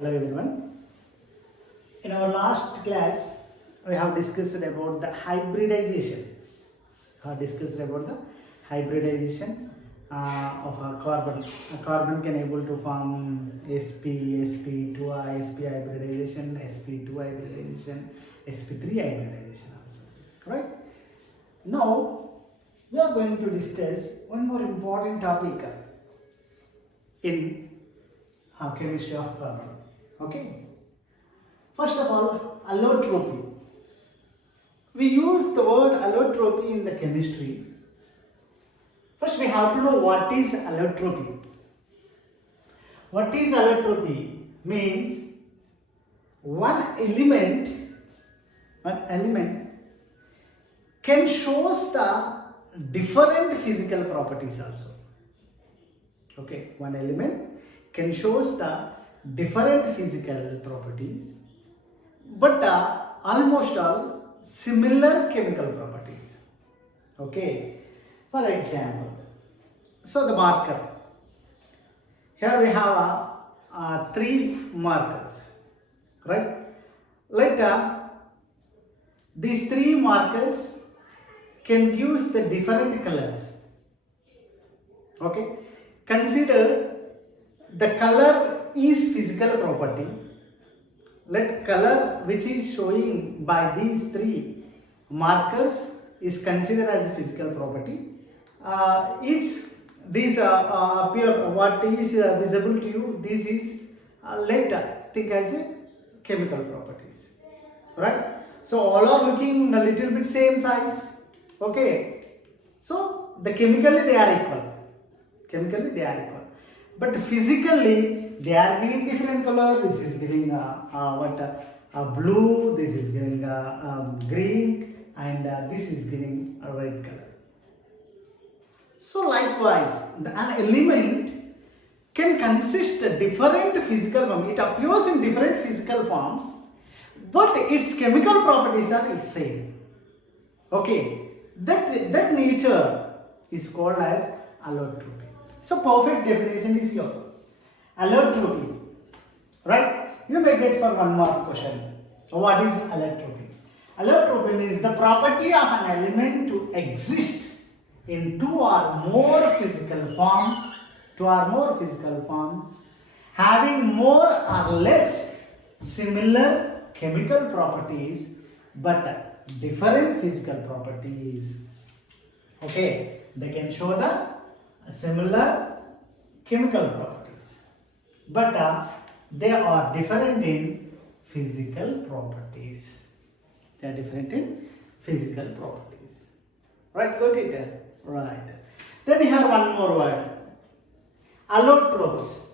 Hello everyone. In our last class, we have discussed about the hybridization. We have discussed about the hybridization of a carbon. A carbon can able to form sp2i, sp hybridization, sp2 hybridization, sp3 hybridization also. Right? Now, we are going to discuss one more important topic in chemistry of carbon. Okay. First of all, allotropy. We use the word allotropy in the chemistry. First, we have to know what is allotropy. What is allotropy? Means one element can shows the different physical properties also. Okay, one element can shows the different physical properties, but almost all similar chemical properties. Okay, for example, so the marker. Here we have three markers, right? Let these three markers can give the different colors. Okay, consider the color is physical property. Let color which is showing by these three markers is considered as a physical property. These appear what is visible to you. This is let think as a chemical properties, right? So all are looking a little bit same size. Okay, so the chemically they are equal. Chemically they are equal. But physically, they are giving different color. This is giving blue. This is giving green, and this is giving a red color. So likewise, an element can consist of different physical forms. It appears in different physical forms, but its chemical properties are the same. Okay, that nature is called as allotropy. So perfect definition is here. Allotropy. Right? You may get for one more question. So what is allotropy? Allotropy means the property of an element to exist in two or more physical forms, having more or less similar chemical properties but different physical properties. Okay, they can show the similar chemical properties, but they are different in physical properties. They are different in physical properties. Right? Got it? Right. Then you have one more word. Allotropes.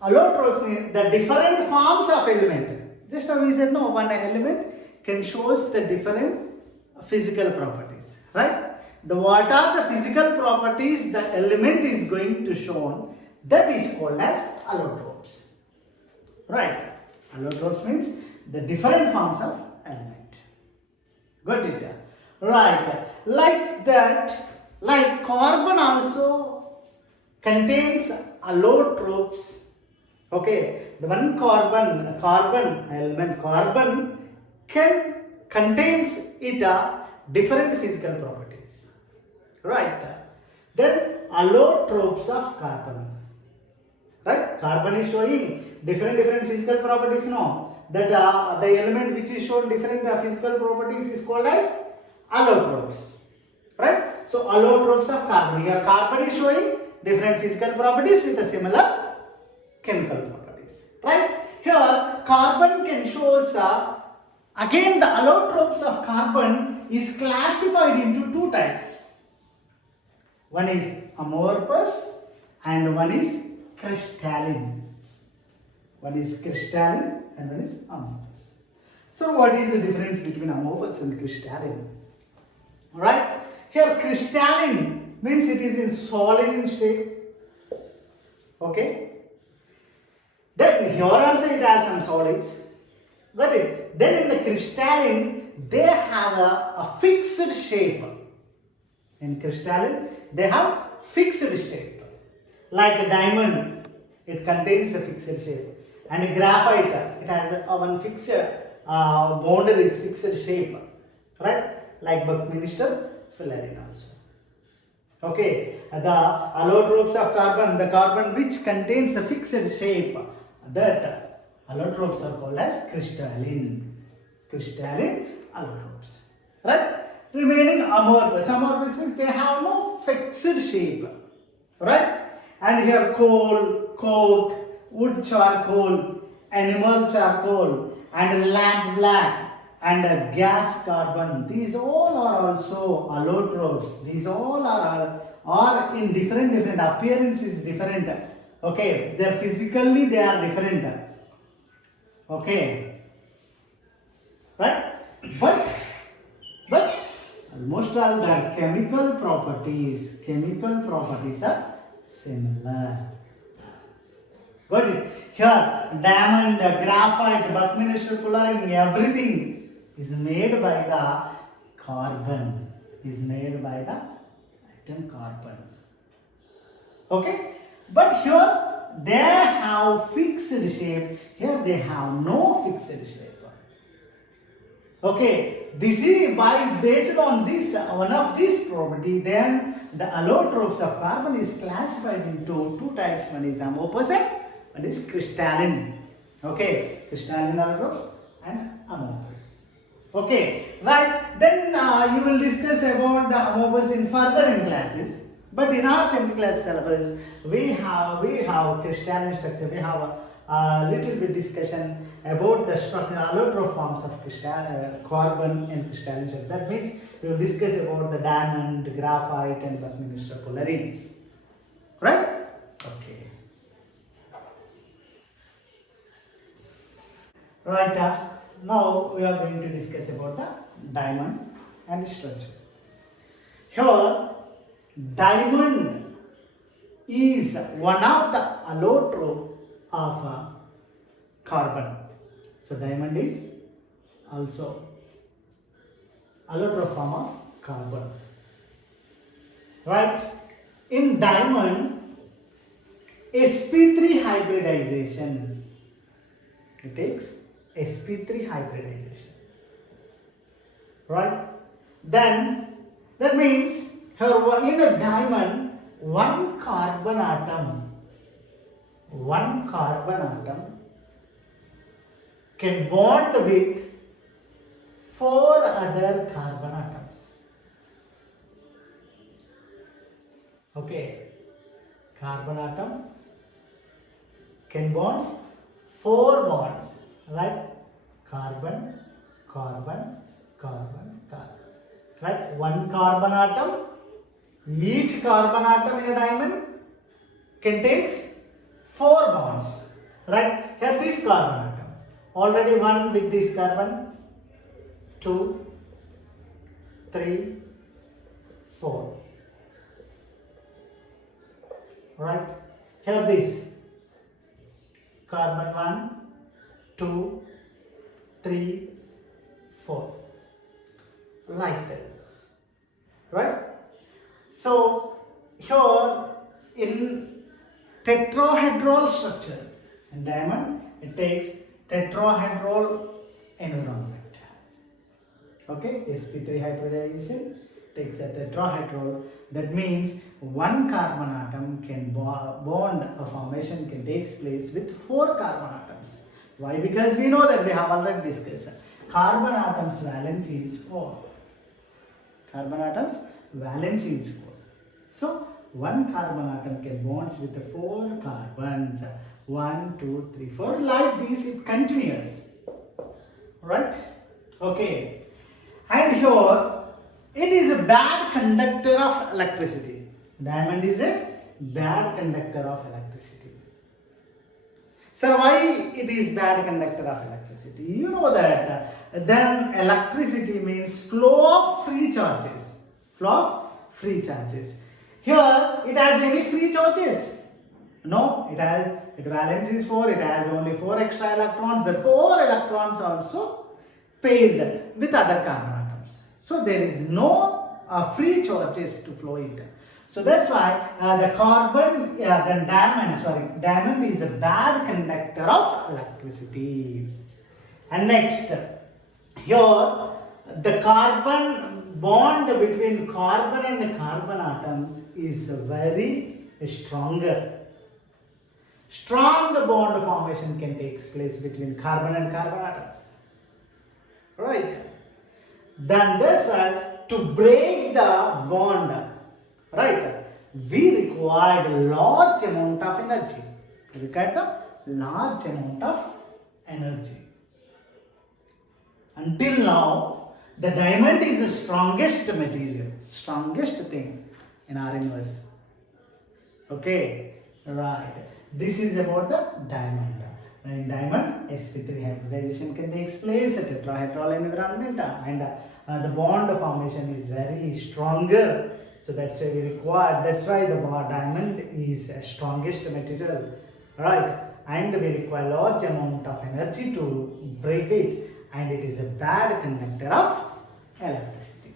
Allotropes means the different forms of element. Just now we said no, one element can shows the different physical properties. Right? What are the physical properties the element is going to show, that is called as allotropes. Right? Allotropes means the different forms of element. Got it? Right. Like that, like carbon also contains allotropes. Okay. The one carbon element, carbon contains different physical properties. Right. Then allotropes of carbon. Right. Carbon is showing different physical properties. No. That the element which is shown different physical properties is called as allotropes. Right. So allotropes of carbon. Here carbon is showing different physical properties with a similar chemical properties. Right. Here carbon can show again the allotropes of carbon is classified into two types. One is amorphous and one is crystalline. One is crystalline and one is amorphous. So what is the difference between amorphous and crystalline? Alright. Here crystalline means it is in solid in state. Okay. Then here also it has some solids. Got it? Then in the crystalline they have a fixed shape. In crystalline they have fixed shape. Like a diamond, it contains a fixed shape. And graphite, it has a one fixed boundaries, fixed shape, right? Like Buckminster fullerene also. Okay, the allotropes of carbon, the carbon which contains a fixed shape, that allotropes are called as crystalline allotropes, right? Remaining amorphous means they have no fixed shape, right? And here coal, coke, wood charcoal, animal charcoal, and lamp black, and gas carbon, these all are also allotropes. These all are in different appearance is different. Okay, they are physically they are different. Okay, right? But almost all the chemical properties are similar. Got it? Here, diamond, graphite, Buckminster fullerene, everything is made by the carbon. Atom carbon. Okay? But here they have fixed shape. Here they have no fixed shape. Okay, this is based on this one of these property, then the allotropes of carbon is classified into two types. One is amorphous and one is crystalline. Okay, crystalline allotropes and amorphous. Okay, right. Then you will discuss about the amorphous in further in classes. But in our 10th class syllabus, we have crystalline structure. We have a little bit discussion about the structure, allotrope forms of carbon and crystalline structure. That means we will discuss about the diamond, graphite, and Buckminster fullerene. Right? Okay. Right. Now we are going to discuss about the diamond and structure. Here, diamond is one of the allotrope of carbon. So diamond is also allotrope form of carbon. Right? In diamond, sp3 hybridization. It takes sp3 hybridization. Right? Then that means here in a diamond, one carbon atom can bond with 4 other carbon atoms. Okay, carbon atom can bonds 4 bonds, right? Carbon, carbon, carbon, carbon. Right? One carbon atom, each carbon atom in a diamond contains 4 bonds. Right? Here this carbon atom, already one with this carbon, 2, 3, 4. Right? Here this carbon 1, 2, 3, 4. Like this. Right? So here in tetrahedral structure in diamond, it takes tetrahedral environment. Okay, sp3 hybridization takes a tetrahedral. That means one carbon atom can bond, a formation can take place with 4 carbon atoms. Why? Because we know that we have already discussed carbon atoms valency is 4. Carbon atoms valency is 4. So one carbon atom can bonds with the 4 carbons. 1, 2, 3, 4. Like this, it continues. Right? Okay. And here, it is a bad conductor of electricity. Diamond is a bad conductor of electricity. So why it is bad conductor of electricity? You know that then electricity means flow of free charges. Flow of free charges. Here it has any free charges? No, it valence is 4, it has only 4 extra electrons. The 4 electrons also paired with other carbon atoms. So there is no free charges to flow it. So that's why diamond is a bad conductor of electricity. And next, here the carbon bond between carbon and carbon atoms is very stronger. Strong bond formation can take place between carbon and carbon atoms. Right? Then that's why to break the bond, right, we required large amount of energy. We required the large amount of energy. Until now, the diamond is the strongest material, strongest thing in our universe. Okay, right. This is about the diamond. In diamond, sp3 hybridization can take place at tetrahedral environment, and the bond formation is very stronger. So that's why we require. That's why the diamond is the strongest material, right? And we require large amount of energy to break it. And it is a bad conductor of electricity.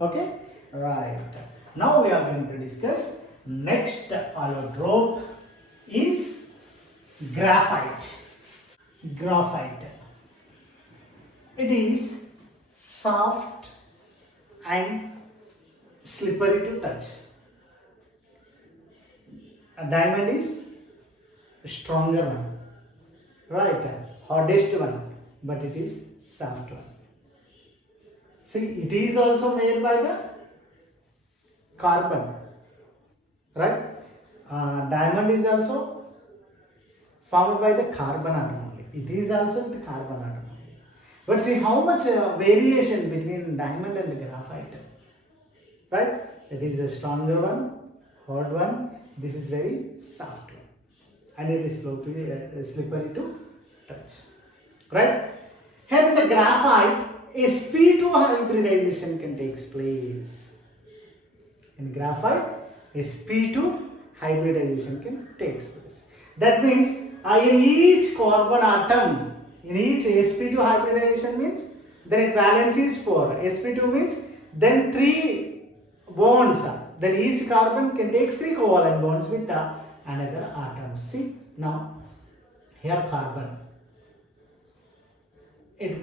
Okay, right. Now we are going to discuss next allotrope is graphite. Graphite. It is soft and slippery to touch. A diamond is a stronger one, right? Hardest one, but it is soft one. See, it is also made by the carbon, right? Diamond is also formed by the carbon atom only. It is also the carbon atom only. But see how much variation between diamond and graphite, right? It is a stronger one, hard one. This is very soft one, and it is slippery to touch, right? Here in the graphite, sp2 hybridization can take place. In graphite, sp2 hybridization can take place. That means in each carbon atom, in each sp2 hybridization means then valence is 4. sp2 means then 3 bonds. Then each carbon can take 3 covalent bonds with another atom. See now, here carbon. It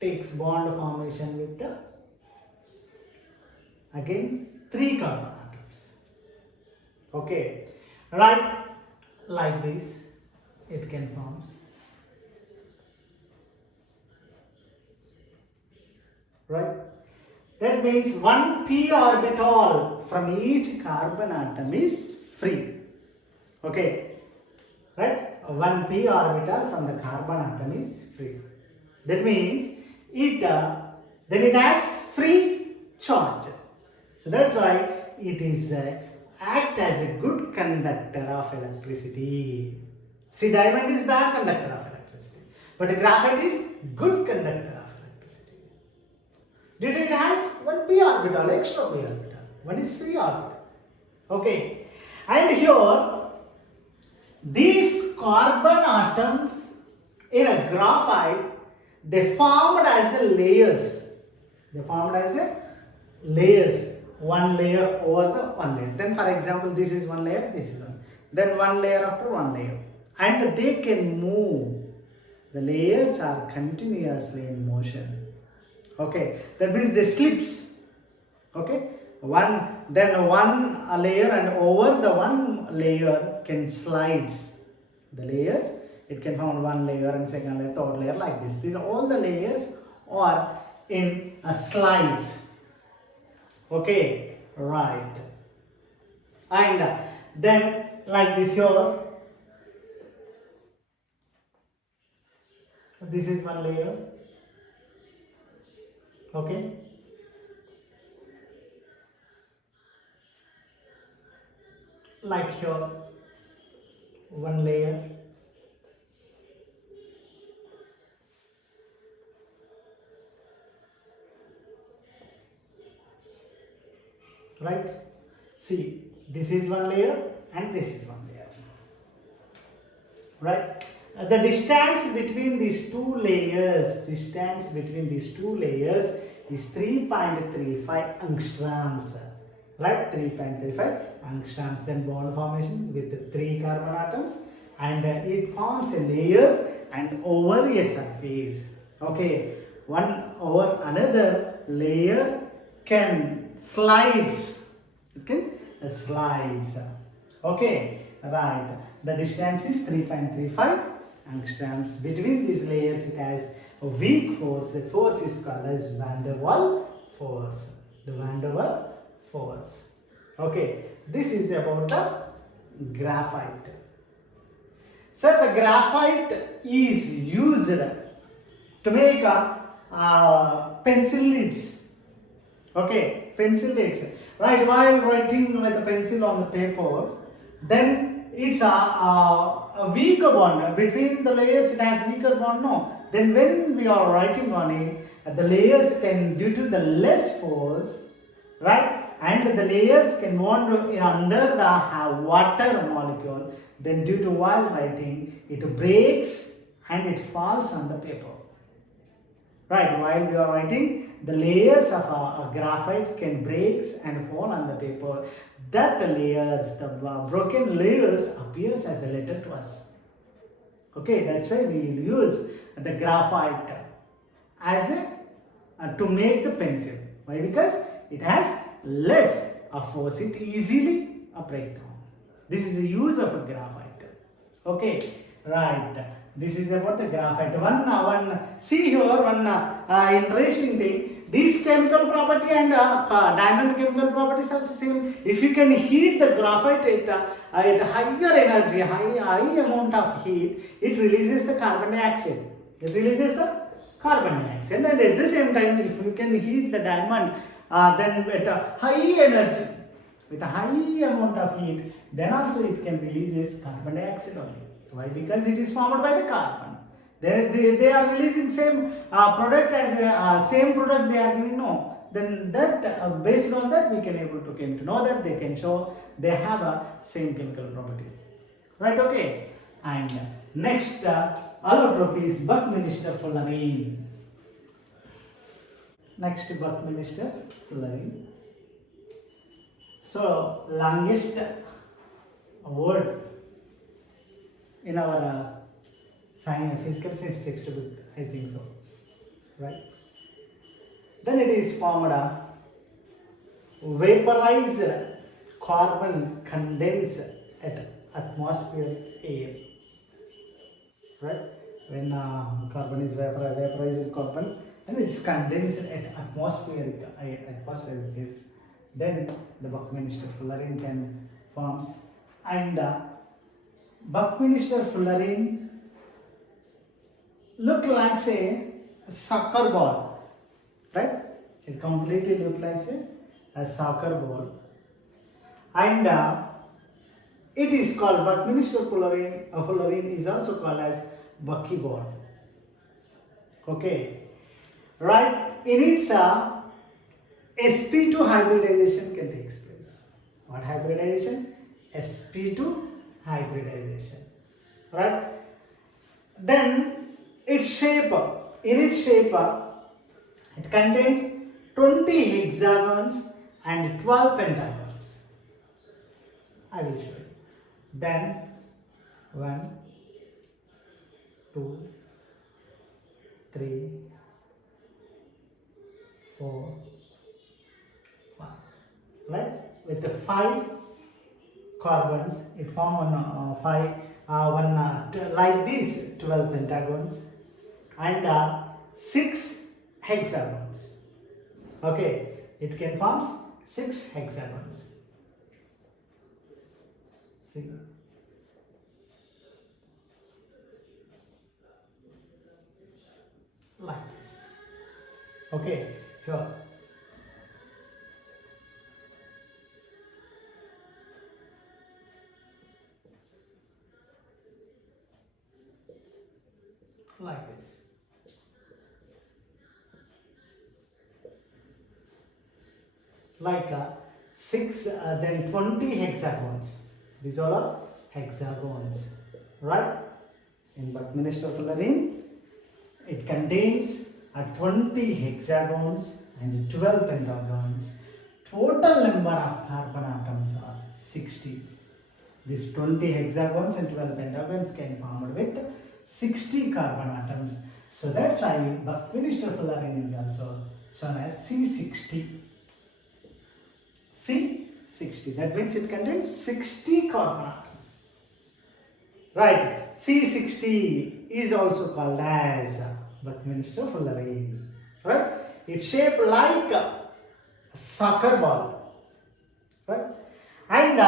takes bond formation with the again 3 carbon atoms. Okay, right, like this it can form. Right, that means one p orbital from each carbon atom is free. Okay, right, one p orbital from the carbon atom is free. That means it has free charge. So that's why it is act as a good conductor of electricity. See, diamond is bad conductor of electricity, but graphite is good conductor of electricity. Did it has one p orbital, extra p orbital, one is free orbital. Okay, and here these carbon atoms in a graphite, they formed as a layers. They formed as a layers. One layer over the one layer. Then for example, this is one layer, this is one. Then one layer after one layer. And they can move. The layers are continuously in motion. Okay. That means they slips. Okay. One layer, and over the one layer can slides. The layers, it can form one layer and second layer, third layer, like this. These all the layers are in slides. Okay, right. And then like this here, this is one layer. Okay. Like here, one layer. Right? See, this is one layer and this is one layer. Right? The distance between these two layers, is 3.35 angstroms. right? 3.35 angstroms. Then bond formation with 3 carbon atoms, and it forms a layers and over a surface. Okay, one over another layer can slides. Okay, slides. Okay, right. The distance is 3.35 angstroms. Between these layers, it has a weak force. The force is called as van der Waals force. The van der Waals force. Okay, this is about the graphite. So the graphite is used to make pencil lids. Okay, pencil lids. Right, while writing with a pencil on the paper, then it's a weaker bond between the layers. It has weaker bond. No, then when we are writing on it, the layers can, due to the less force, right, and the layers can bond under the water molecule. Then due to while writing, it breaks and it falls on the paper. Right, while we are writing, the layers of a graphite can break and fall on the paper. That layers, the broken layers appears as a letter to us. Okay, that's why we use the graphite as a to make the pencil. Why? Because it has less force. It easily break down. This is the use of a graphite. Okay, right. This is about the graphite. One see here one interesting thing. This chemical property and diamond chemical properties also same. If you can heat the graphite at higher energy, high amount of heat, it releases the carbon dioxide. It releases the carbon dioxide, and at the same time, if you can heat the diamond, then at a high energy, with a high amount of heat, then also it can release carbon dioxide only. Why? Because it is formed by the carbon. They are releasing same product as same product they are giving. No, then that based on that we can able to came to know that they can show they have a same chemical property. Right? Okay. And next allotrope is Buckminster fullerene. Next Buckminster fullerene. So longest word in our science, physical science textbook, I think so, right? Then it is formed vaporized carbon condense at atmospheric air, right? When carbon is vaporized carbon, and it's condensed at atmospheric air, then the Buckminster fullerene can forms. And Buckminster fullerene look like say a soccer ball, right? It completely look like say a soccer ball, and it is called Buckminster fullerene. Fullerene is also called as buckyball. Okay, right? In its sp2 hybridization can take place. What hybridization? sp2 hybridization, right? Then its shape, it contains 20 hexagons and 12 pentagons. I will show you. Then 1, 2, 3, 4, 5. Right? With the 5 carbons, it forms like this 12 pentagons and 6 hexagons. Okay, it can form 6 hexagons. See, like this. Okay, here. Like this. Like 6, then 20 hexagons. These all are hexagons, right? In Buckminster fullerene, it contains 20 hexagons and 12 pentagons, total number of carbon atoms are 60. These 20 hexagons and 12 pentagons can form with 60 carbon atoms. So that's why Buckminster fullerene is also shown as C60. C60. That means it contains 60 carbon atoms. Right. C60 is also called as Buckminster fullerene. Right. It's shaped like a soccer ball. Right. And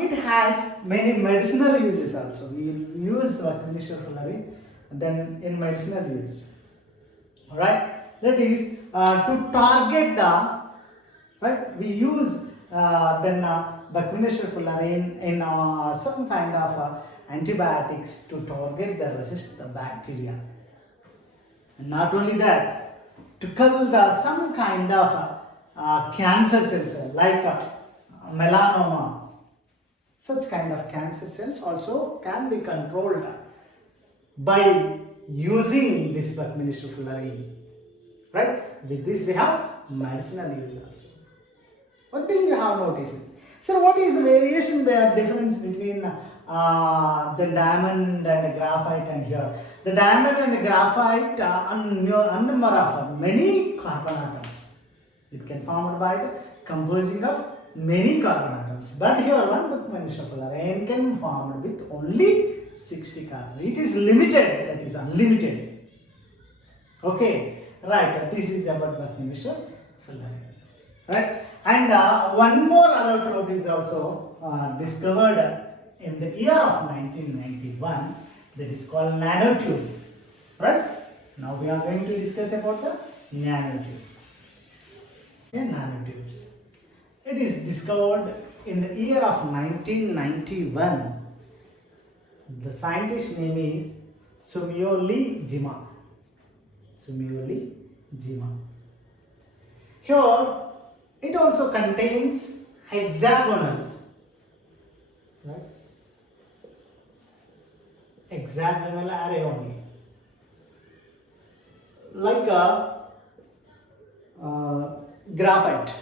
it has many medicinal uses also. We use Buckminster fullerene then in medicinal use. Alright, that is to target the, right, we use Buckminster fullerene in some kind of antibiotics to target the resist the bacteria. And not only that, to kill the some kind of cancer cells like melanoma. Such kind of cancer cells also can be controlled by using this Buckminster fullerene. Right? With this we have medicinal use also. One thing you have noticed. So what is the variation difference between the diamond and the graphite and here? The diamond and the graphite are number of many carbon atoms. It can formed by the composing of many carbon atoms. But here one Buckminster fullerene can form with only 60 carbon. It is limited, that is unlimited. Okay, right. This is about Buckminster fullerene. Right, and one more allotrope is also discovered in the year of 1991. That is called nanotube. Right. Now we are going to discuss about the nanotube. Okay, nanotubes. It is discovered in the year of 1991. The scientist name is Sumioli Jima. Sumioli Jima. Here it also contains hexagonals, right? Hexagonal array only, like a graphite,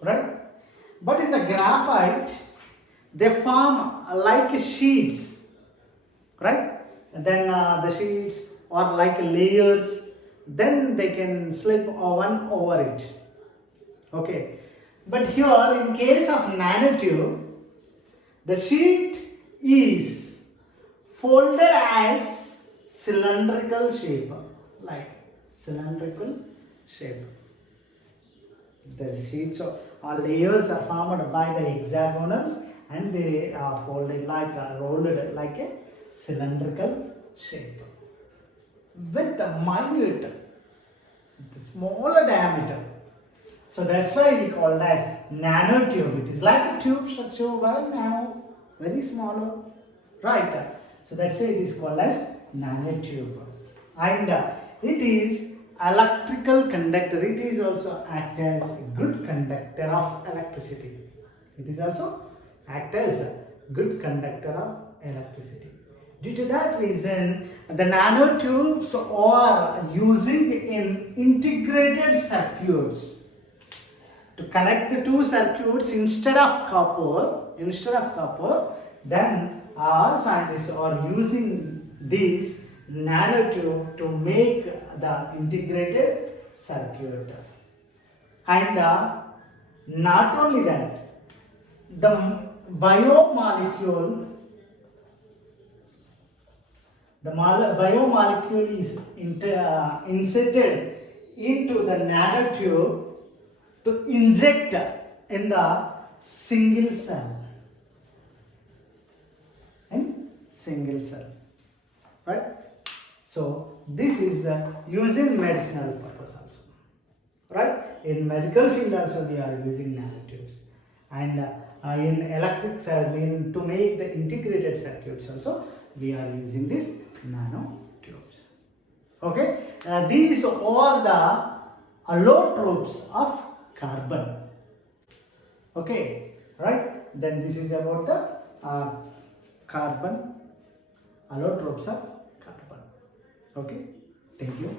right? But in the graphite, they form like sheets, right? And then the sheets are like layers. Then they can slip one over it. Okay. But here, in case of nanotube, the sheet is folded as cylindrical shape, like cylindrical shape. The sheets or layers are formed by the hexagonals and they are folded like rolled like a cylindrical shape with the minute, the smaller diameter. So that's why we call it as nanotube. It is like a tube structure, very nano, very smaller, right? So that's why it is called as nanotube. And it is electrical conductor. It is also act as a good conductor of electricity. It is also act as a good conductor of electricity. Due to that reason, the nanotubes are using in integrated circuits to connect the two circuits instead of copper. Then our scientists are using this nanotube to make the integrated circuit. And not only that, the biomolecule is inserted into the nanotube to inject in the single cell. Right? So this is used in medicinal purpose also. Right? In medical field also we are using nanotubes. And in electric cell, to make the integrated circuits also we are using this nanotubes. Okay? These are the allotropes of carbon. Okay? Right? Then this is about the carbon allotropes of carbon. Okay? Thank you.